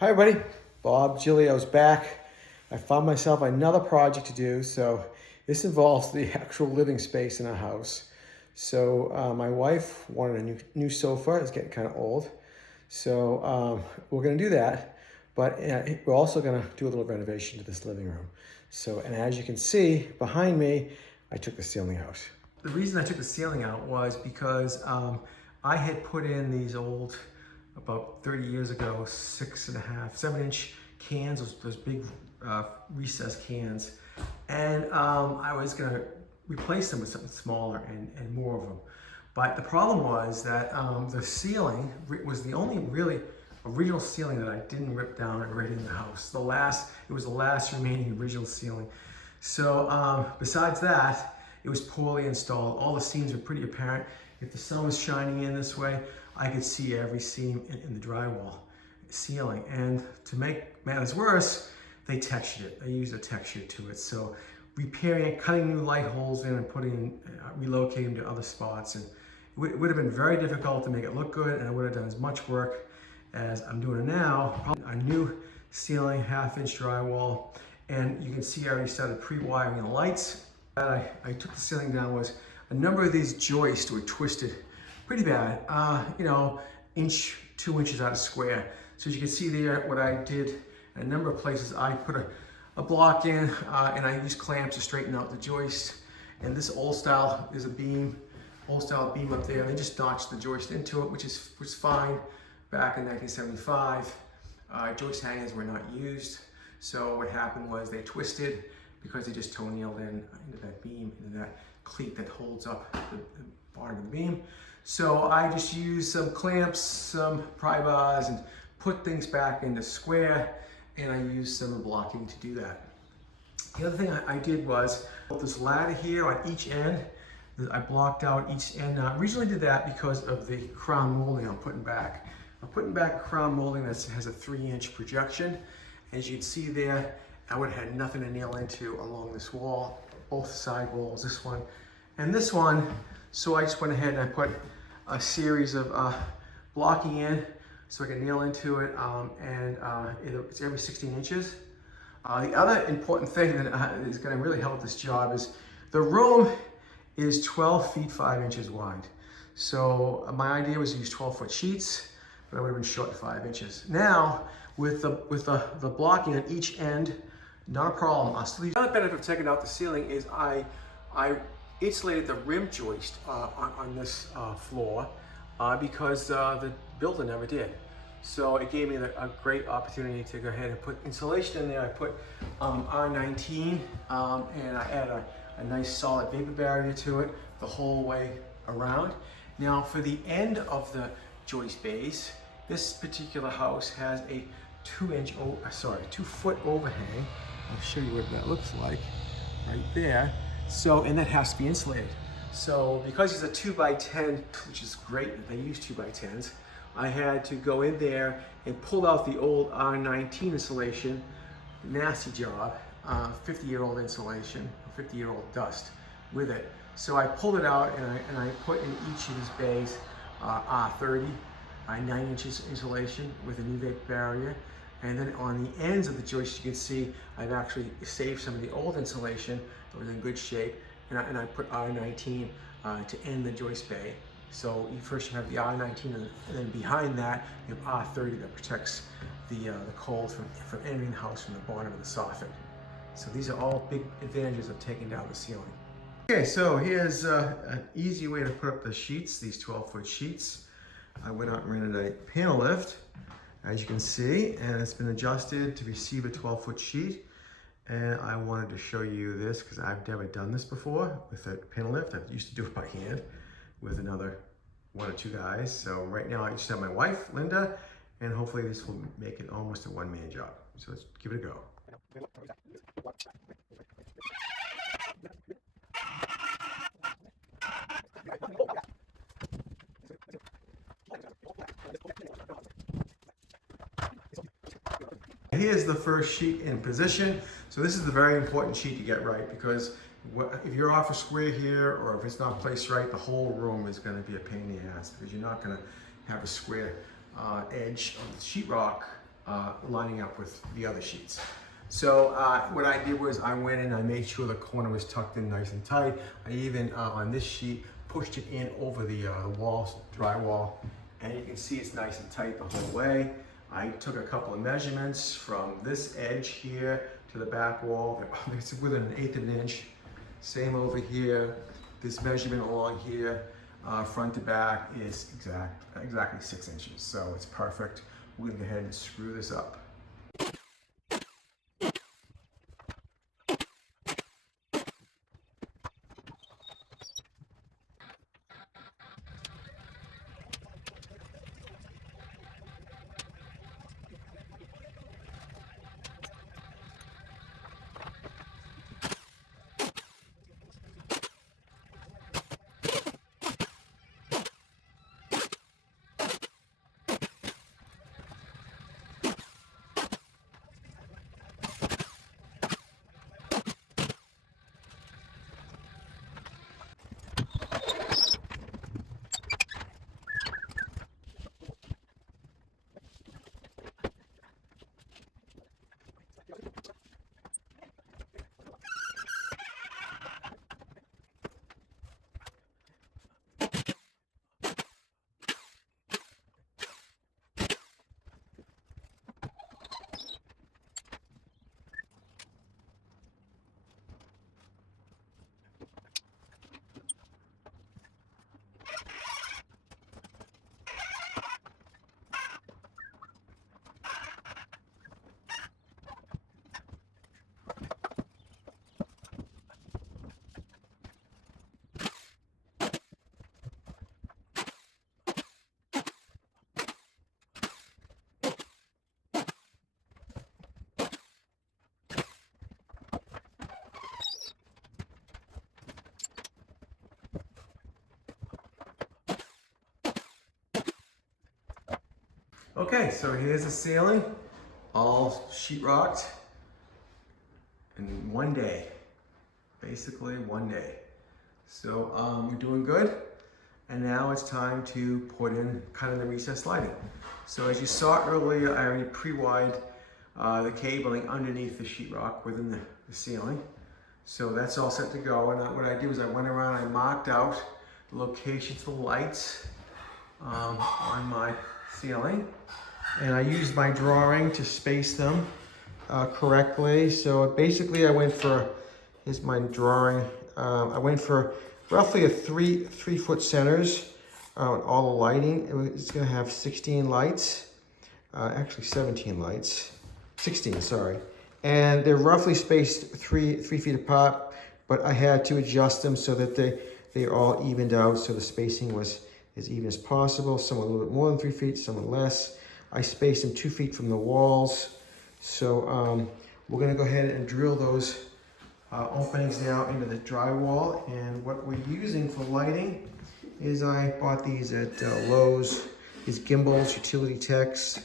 Hi everybody, Bob Giglio's back. I found myself another project to do. So this involves the actual living space in our house. So my wife wanted a new sofa. It's getting kind of old. So we're gonna do that. But we're also gonna do a little renovation to this living room. So, and as you can see behind me, I took the ceiling out. The reason I took the ceiling out was because I had put in these old, about 30 years ago, 6.5, 7-inch cans, those big recessed cans. And I was gonna replace them with something smaller and more of them. But the problem was that the ceiling was the only really original ceiling that I didn't rip down and right in the house. It was the last remaining original ceiling. So besides that, it was poorly installed. All the seams were pretty apparent. If the sun was shining in this way, I could see every seam in the drywall ceiling. And to make matters worse, they textured it. They used a texture to it. So repairing it, cutting new light holes in and relocating them to other spots. And it would have been very difficult to make it look good, and I would have done as much work as I'm doing now. A new ceiling, 1/2-inch drywall, and you can see I already started pre-wiring the lights. I took the ceiling down was a number of these joists were twisted pretty bad, 2 inches out of square. So as you can see there, what I did in a number of places, I put a block in and I used clamps to straighten out the joist. And this old style is a beam, old style beam up there. And they just notched the joist into it, which was fine back in 1975. Joist hangers were not used. So what happened was they twisted because they just toe nailed into that beam, into that cleat that holds up the bottom of the beam. So I just used some clamps, some pry bars, and put things back into square, and I used some blocking to do that. The other thing I did was this ladder here on each end. I blocked out each end. Now, I originally did that because of the crown molding I'm putting back. I'm putting back a crown molding that has a 3-inch projection. As you can see there, I would have had nothing to nail into along this wall, both side walls, this one and this one. So I just went ahead and I put a series of blocking in so I can nail into it, it's every 16 inches. The other important thing that is going to really help this job is the room is 12 feet 5 inches wide. So my idea was to use 12-foot sheets, but I would have been short 5 inches. Now with the blocking at each end, not a problem. The other benefit of taking out the ceiling is I insulated the rim joist on this floor because the builder never did. So it gave me a great opportunity to go ahead and put insulation in there. I put R19 and I added a nice solid vapor barrier to it the whole way around. Now for the end of the joist base, this particular house has a 2-foot overhang. I'll show you what that looks like right there. So, and that has to be insulated. So because it's a 2x10, which is great that they use 2x10s, I had to go in there and pull out the old R19 insulation. Nasty job, 50-year-old insulation, 50-year-old dust with it. So I pulled it out and I put in each of these bays R30, 9 inches insulation with a new vapor barrier. And then on the ends of the joist, you can see I've actually saved some of the old insulation that was in good shape, and I put R19 to end the joist bay. So first you have the R19, and then behind that you have R30 that protects the cold from entering the house from the bottom of the soffit. So these are all big advantages of taking down the ceiling. Okay, so here's an easy way to put up the sheets, these 12-foot sheets. I went out and rented a panel lift, as you can see, and it's been adjusted to receive a 12-foot sheet. And I wanted to show you this because I've never done this before with a panel lift. I used to do it by hand with another 1 or 2 guys. So right now I just have my wife, Linda, and hopefully this will make it almost a one-man job. So let's give it a go. Here's the first sheet in position. So this is the very important sheet to get right, because if you're off a square here or if it's not placed right, the whole room is going to be a pain in the ass, because you're not going to have a square edge of the sheetrock lining up with the other sheets. So what I did was I went in, I made sure the corner was tucked in nice and tight. I even, on this sheet, pushed it in over the walls, drywall, and you can see it's nice and tight the whole way. I took a couple of measurements from this edge here to the back wall. It's within 1/8 of an inch. Same over here. This measurement along here, front to back, is exactly 6 inches. So it's perfect. We're gonna go ahead and screw this up. Okay, so here's the ceiling, all sheetrocked in one day, basically one day. So we're doing good, and now it's time to put in kind of the recessed lighting. So as you saw earlier, I already pre-wired the cabling underneath the sheetrock within the ceiling. So that's all set to go, and what I did was I went around, I marked out the locations for the lights on my ceiling, and I used my drawing to space them correctly. So basically I went for, here's my drawing, I went for roughly a three foot centers on all the lighting. It's gonna have 16 lights, actually 17 lights, 16, sorry. And they're roughly spaced three feet apart, but I had to adjust them so that they're all evened out, so the spacing was as even as possible. Some a little bit more than 3 feet, some less. I spaced them 2 feet from the walls. So we're gonna go ahead and drill those openings now into the drywall. And what we're using for lighting is I bought these at Lowe's, these gimbals, utility techs,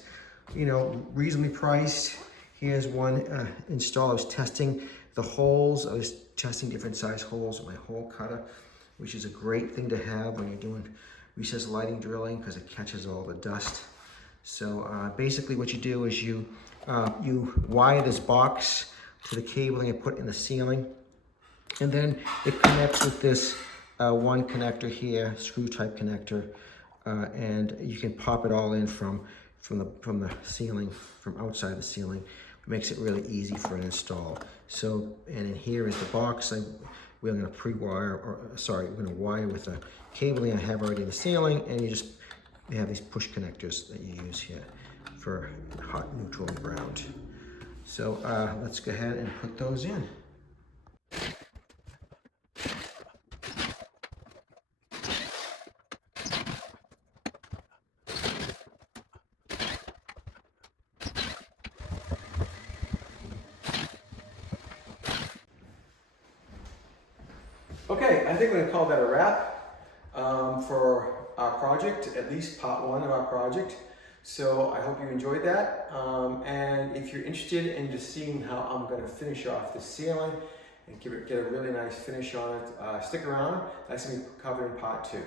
you know, reasonably priced. Here's one install. I was testing the holes. I was testing different size holes with my hole cutter, which is a great thing to have when you're doing recessed lighting drilling because it catches all the dust. So basically what you do is you wire this box to the cabling and put in the ceiling, and then it connects with this one connector here, screw type connector, and you can pop it all in from the ceiling, from outside the ceiling. It makes it really easy for an install. So, and in here is the box. We're going to pre-wire, we're going to wire with the cabling I have already in the ceiling, and you have these push connectors that you use here for hot, neutral, and ground. So let's go ahead and put those in. Okay, I think we're going to call that a wrap for our project, at least part one of our project. So I hope you enjoyed that. And if you're interested in just seeing how I'm going to finish off the ceiling and get a really nice finish on it, stick around. That's going to be covered in part two.